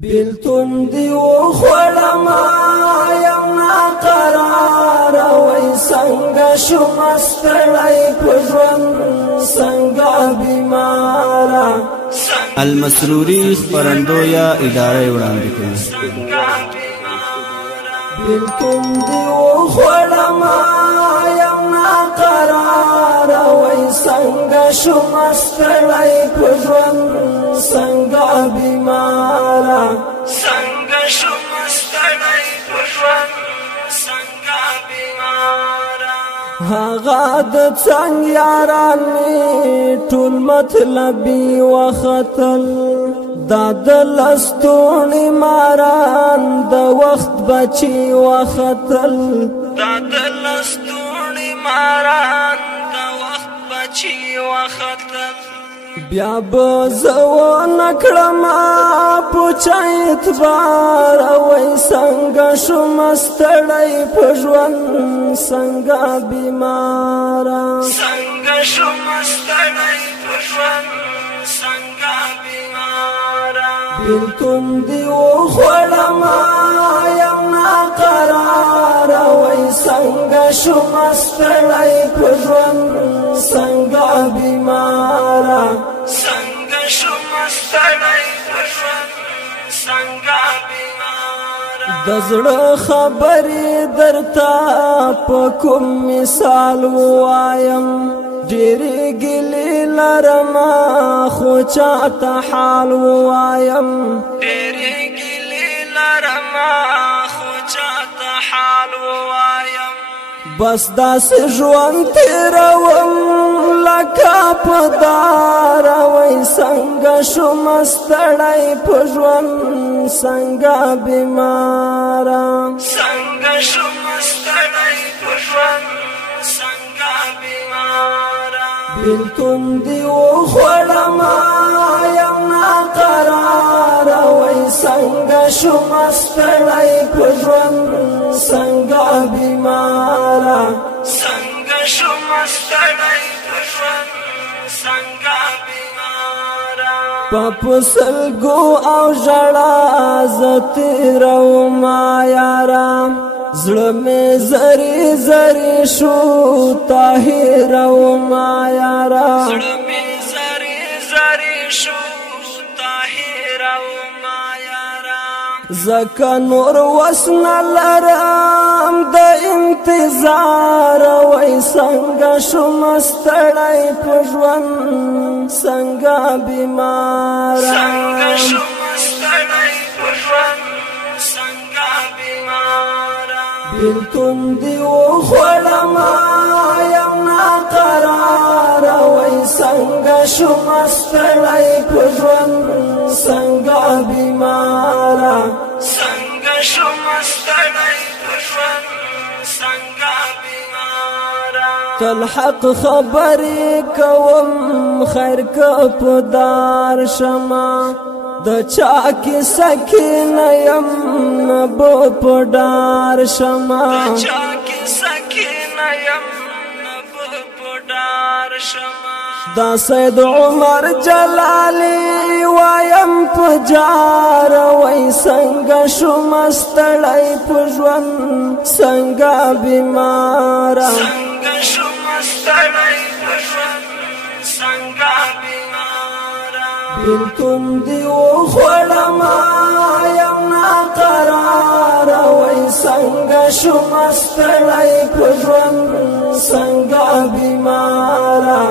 بیلتون دیو خوڑما یم ناقرار وی سنگا شمستڑی پژون سنگا بیمارا المسروری خبرندو یا اداره وړاندې کوي. بیلتون دیو خوڑما یم ناقرار وی سنگا شمستڑی پژون سنگا بیمارا سنگا شمستڑی پژون سنگا بیمارا هغه د څنګ یاران می ټول مطلبي وختل دا د لستونی ماران د وخت بچي وختل دا د لستونی ماران د وخت بچي وختل بیا بزو نکړم پوچا اعتبار وای څنګه شوم ستړی په ژوند څنګه بیمارا څنګه شوم ستړی په ژوند څنګه بیمارا بیلتون دیو خوړم یم ناقرار وای څنګه شوم ستړی په ژوند څنګه بیمارا څنګه شوم ستړی په ژوند څنګه بیمارا د زړه خبرې درته په کوم مثال وایم ډېرې ګیلې لرم خو چاته حال وایم ډېرې ګیلې لرم خو چاته حال وایم بس داسې ژوند تېروم لکه په دار وای څنګه شوم ستړی په ژوند څنګه بیمارا څنګه شوم ستړی په ژوند څنګه بیمارا بیلتون دیو خوړم یم ناقرار وای څنګه شوم ستړی په ژوند څنګه بیمارا څنګه شوم ستړی په ژوند څنګه بیمارا په سلګو او ژړا زه تېروم یارا زړه مې زری زری شو تا هېروم یارا زړه مې زری زری شو تا هېروم یارا زکه نور وس نه لرم د انتظار وای څنګه شوم ستړی په ژوند څنګه بیمارا څنګه شوم ستړی په ژوند څنګه بیمارا بیلتون دیو خوړم یم ناقرار وای څنګه شوم ستړی په ژوند څنګه بیمارا څنګه شوم ستړی په ژوند څنګه بیمارا تل حق خبرې کوم خیر که په دار شمه د چا کې سکینه یم نه به په ډار شمه د چا کې سکینه یم نه به په ډار شمه دا سید عمر جلالی وایم په جار وای څنګه شوم ستړی په ژوند څنګه بیمارا څنګه شوم ستړی په ژوند څنګه بیمارا بیلتون دیو خوړم یم ناقرار وای څنګه شوم ستړی په ژوند څنګه بیمارا